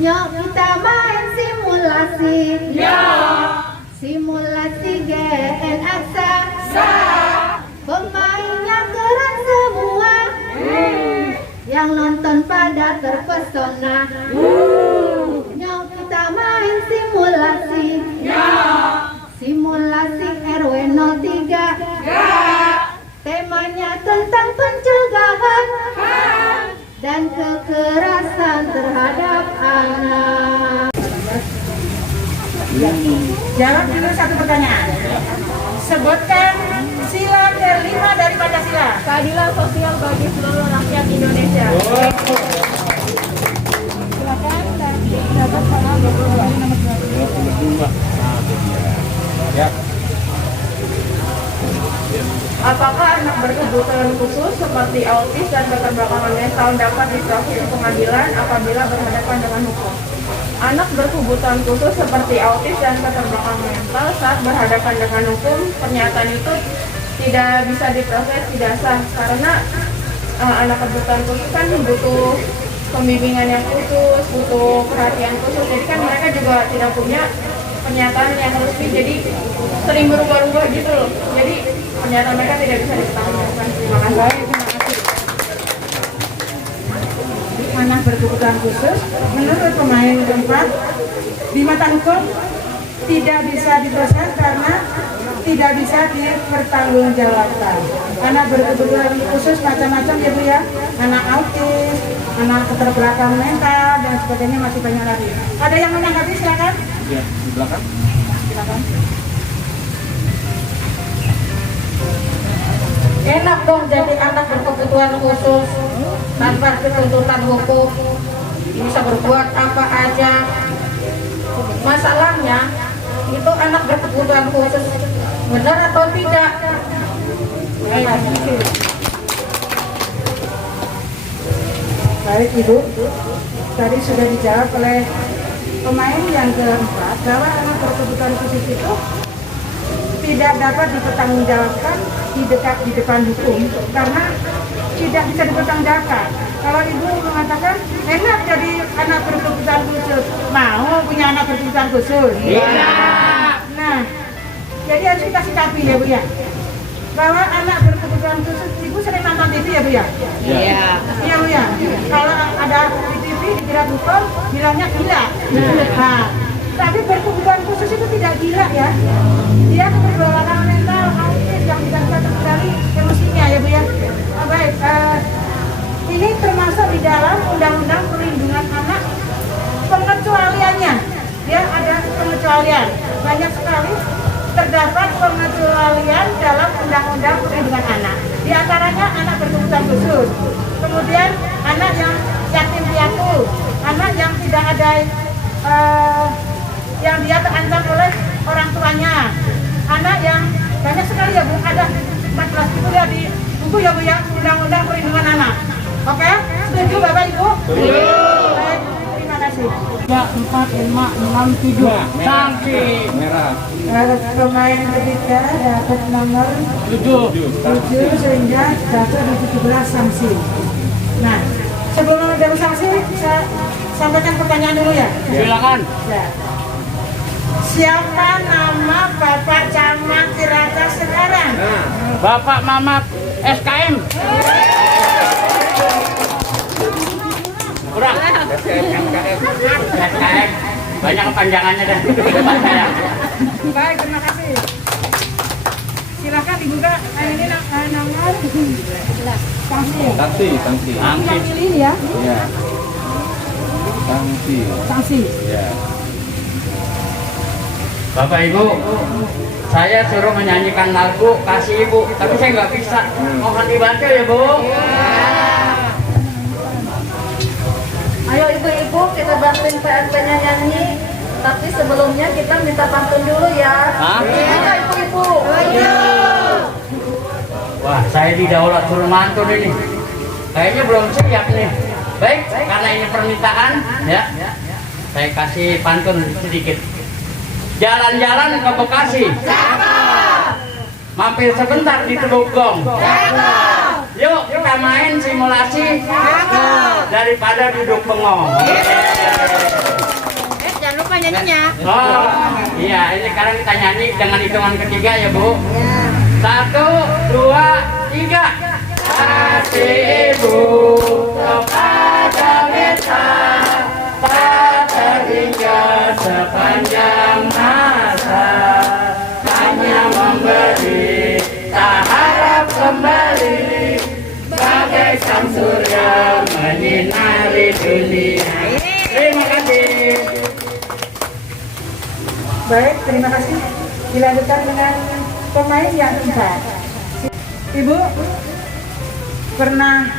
Yuk kita main simulasi. Yuk. Simulasi GNX-a. Pemainnya keren semua. Yang nonton pada terpesona. Yuk kita main simulasi. Yuk. Simulasi RW 03. Temanya tentang pencegahan dan kekerasan terhadap anak. Jawab dulu satu pertanyaan. Sebutkan sila kelima dari Pancasila. Keadilan sosial bagi seluruh rakyat Indonesia. Silakan dan dapat soal 22 nomor 22. Ya. Apakah anak berkebutuhan khusus seperti autis dan keterbelakangan mental dapat diproses ke pengadilan apabila berhadapan dengan hukum? Anak berkebutuhan khusus seperti autis dan keterbelakangan mental saat berhadapan dengan hukum, pernyataan itu tidak bisa diproses, tidak sah karena anak berkebutuhan khusus kan butuh pembimbingan yang khusus, butuh perhatian khusus. Jadi kan mereka juga tidak punya pernyataan yang resmi, jadi sering berubah-ubah gitu loh. Jadi pernyataan mereka tidak bisa dipertanggungjawabkan. Terima kasih. Baik, terima kasih. Anak berkebutuhan khusus menurut pemain keempat di mata hukum tidak bisa diproses karena tidak bisa dipertanggungjawabkan. Anak berkebutuhan khusus macam-macam ya Bu ya, anak autis, anak keterbelakangan mental dan sebagainya, masih banyak lagi. Ada yang menanggapi? Silakan. Ya, di belakang. Silakan. Enak dong jadi anak berkebutuhan khusus tanpa tuntutan hukum, bisa berbuat apa aja. Masalahnya itu anak berkebutuhan khusus benar atau tidak? Baik Ibu, tadi sudah dijawab oleh pemain yang keempat bahwa anak berkebutuhan khusus itu tidak dapat dipertanggungjawabkan di depan hukum karena tidak bisa dipertanggungjawabkan. Kalau Ibu mengatakan enak jadi anak berkebutuhan khusus, mau punya anak berkebutuhan khusus? Iya. Nah, jadi harus kita sikapi ya Bu ya, bahwa anak berkebutuhan khusus. Ibu sering nonton TV ya Bu ya? Iya. Iya Bu ya. Kalau ada di TV dijerat hukum bilangnya gila. Nah, tapi berkebutuhan khusus itu tidak gila ya. Dia keterbelakangan mental, autis yang tidak bisa terkendali emosinya ya Bu ya. Baik, ini termasuk di dalam Undang-Undang Perlindungan Anak pengecualiannya. Ya, ada pengecualian. Banyak sekali terdapat pengecualian dalam Undang-Undang Perlindungan Anak. Di antaranya anak berkebutuhan khusus. Kemudian anak yang yatim piatu, anak yang tidak ada yang dia terancam oleh orang tuanya, anak yang banyak sekali ya Bu, ada 14 itu ya di buku ya Bu ya, Undang-Undang Perlindungan Anak. Oke, setuju Bapak Ibu? Baik, terima kasih. 3, 4, 5, 6, 7 sanksi. Merah. Pemain ketiga dapat nomor 7 sehingga dapat di 17 sanksi. Nah, sebelum ada sanksi, saya sampaikan pertanyaan dulu ya. Silakan. Ya. Siapa nama Bapak Camat Ciracas sekarang? Bapak Mamat SKM. Kurang. SKM. Banyak kepanjangannya dah. Baik, terima kasih. Silakan dibuka ini nomor 11. Sanksi. Sanksi. Yang pilih ya. Iya. Sanksi. Sanksi. Ya. Bapak Ibu, saya suruh menyanyikan lagu kasih Ibu, tapi saya nggak bisa. Mohon dibantu ya Bu. Ayo ibu-ibu kita bantuin PNP-nya nyanyi. Tapi sebelumnya kita minta pantun dulu ya. Hah? Ayo ibu-ibu. Wah, saya didaulat suruh mantun ini. Kayaknya belum siap nih. Baik, karena ini permintaan, ya. Saya kasih pantun sedikit. Jalan-jalan ke Bekasi. Mampir sebentar di Teluk Gong. Yuk kita main simulasi. daripada duduk bengong. Jangan lupa nyanyinya. Oh, iya, ini sekarang kita nyanyi dengan hitungan ketiga ya Bu. 1, 2, 3. Kasih Ibu kepada kita tak terhingga sepanjang masa, hanya memberi tak harap kembali, bagai sang surya menyinari dunia. Terima kasih. Baik, terima kasih. Dilanjutkan dengan pemain yang keempat. Ibu pernah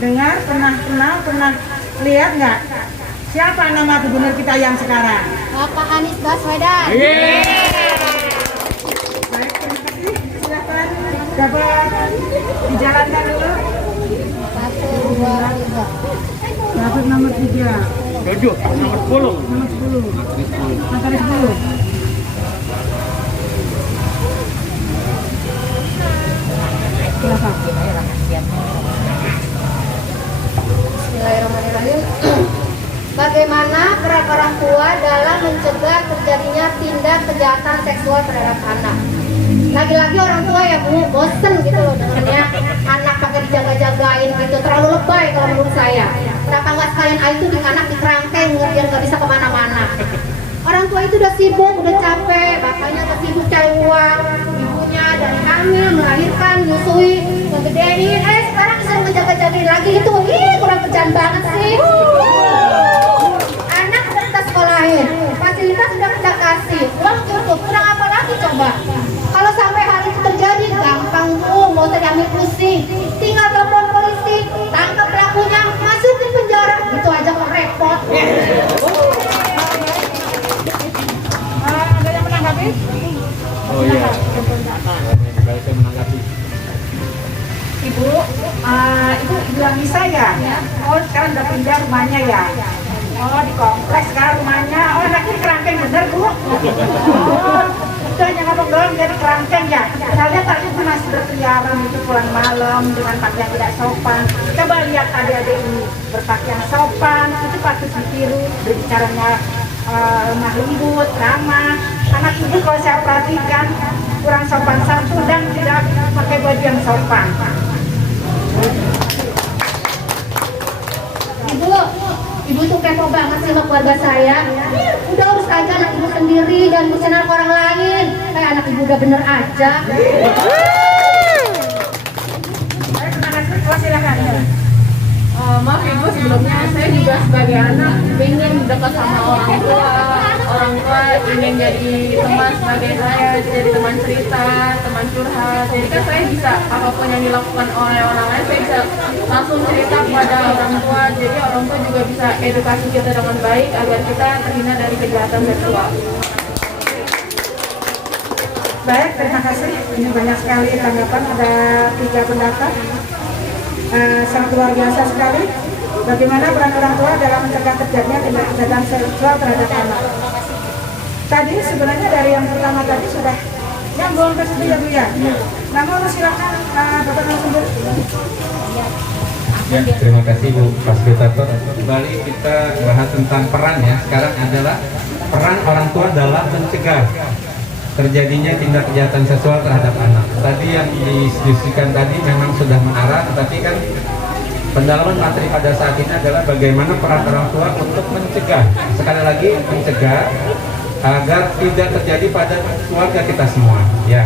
dengar, pernah kenal, pernah lihat nggak siapa nama gubernur kita yang sekarang? Bapak Anies Baswedan. Baik, terima kasih. Silakan dapat dijalankan dulu. 1, 2, 3. Dapat nomor 3, 7, nomor 10. nomor 10, materi 10. Silakan. Bismillahirrahmanirrahim. Bagaimana peran orang tua dalam mencegah terjadinya tindak kejahatan seksual terhadap anak? Lagi-lagi orang tua ya Bu, bosen gitu loh dengarnya anak pakai dijaga-jagain gitu, terlalu lebay kalau menurut saya. Kenapa nggak sekalian itu di anak di kerangkeng biar nggak bisa kemana-mana? Orang tua itu udah sibuk, udah capek, bapaknya udah sibuk cari uang, ibunya dari hamil, melahirkan, nyusui, ngegedein, sekarang disuruh ngejaga-jagain lagi itu, kurang kerjaan banget sih. Anak udah kita sekolahin, fasilitas udah kita kasih, uang cukup, kurang apa lagi coba? Kalau sampai hal itu terjadi, gampang Bu, mau usah diambil pusing, tinggal telepon polisi, tangkap pelakunya, masukin penjara, itu aja kok repot. Ada yang menanggapi? Oh iya. Saya menanggapi. Ibu, Ibu bilang bisa ya? Oh, sekarang udah pindah rumahnya ya? Oh, di kompleks sekarang rumahnya. Oh, anaknya di kerangkeng bener, Bu? Oh, itu hanya ngomong doang jadi kerangkeng ya? Saya lihat tadi masih berkeliaran itu pulang malam dengan pakaian tidak sopan. Coba lihat adik-adik ini berpakaian sopan, itu patut ditiru, berbicaranya lemah lembut, ramah. Anak ibu kalau saya perhatikan kurang sopan santun dan tidak pakai baju yang sopan. Ibu tuh kepo banget sih sama keluarga saya. Udah urus aja anak ibu sendiri dan urusin anak orang lain. Kayak anak ibu udah bener aja. Baik, terima kasih. Oh, silakan. Maaf Ibu, sebelumnya saya juga sebagai anak ingin dekat sama orang tua ingin jadi teman sebagai saya, jadi teman cerita, teman curhat. Jadi kan saya bisa apapun yang dilakukan oleh orang lain, saya bisa langsung cerita kepada orang tua. Jadi orang tua juga bisa edukasi kita dengan baik agar kita terhindar dari kejahatan seksual. Baik, terima kasih. Ini banyak sekali tanggapan, ada 3 pendapat. Sangat luar biasa sekali. Bagaimana peran orang tua dalam mencegah terjadinya tindak kejahatan seksual terhadap anak. Tadi sebenarnya dari yang pertama tadi sudah nyambung ke situ ya Bu ya. Namun silakan Bapak narasumber. Ya, terima kasih Bu Fasilitator. Kembali kita bahas tentang peran ya. Sekarang adalah peran orang tua dalam mencegah terjadinya tindak kejahatan seksual terhadap anak. Tadi yang didiskusikan tadi memang sudah mengarah, tetapi kan pendalaman materi pada saat ini adalah bagaimana peran orang tua untuk mencegah. Sekali lagi mencegah agar tidak terjadi pada keluarga kita semua. Ya.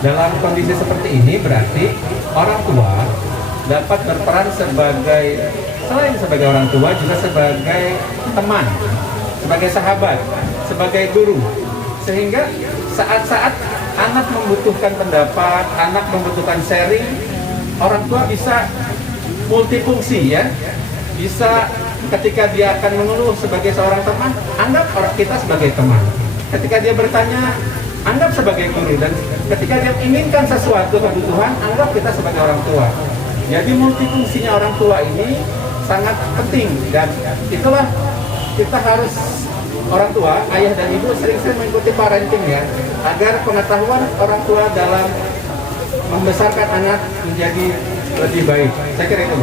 Dalam kondisi seperti ini berarti orang tua dapat berperan selain sebagai orang tua juga sebagai teman, sebagai sahabat, sebagai guru. Sehingga saat-saat anak membutuhkan pendapat, anak membutuhkan sharing, orang tua bisa multifungsi ya. Bisa ketika dia akan mengeluh sebagai seorang teman, anggap orang kita sebagai teman. Ketika dia bertanya, anggap sebagai guru. Dan ketika dia inginkan sesuatu kebutuhan, anggap kita sebagai orang tua. Jadi multifungsinya orang tua ini sangat penting. Dan itulah kita harus, orang tua, ayah dan ibu sering-sering mengikuti parenting ya, agar pengetahuan orang tua dalam membesarkan anak menjadi lebih baik. Saya kira itu.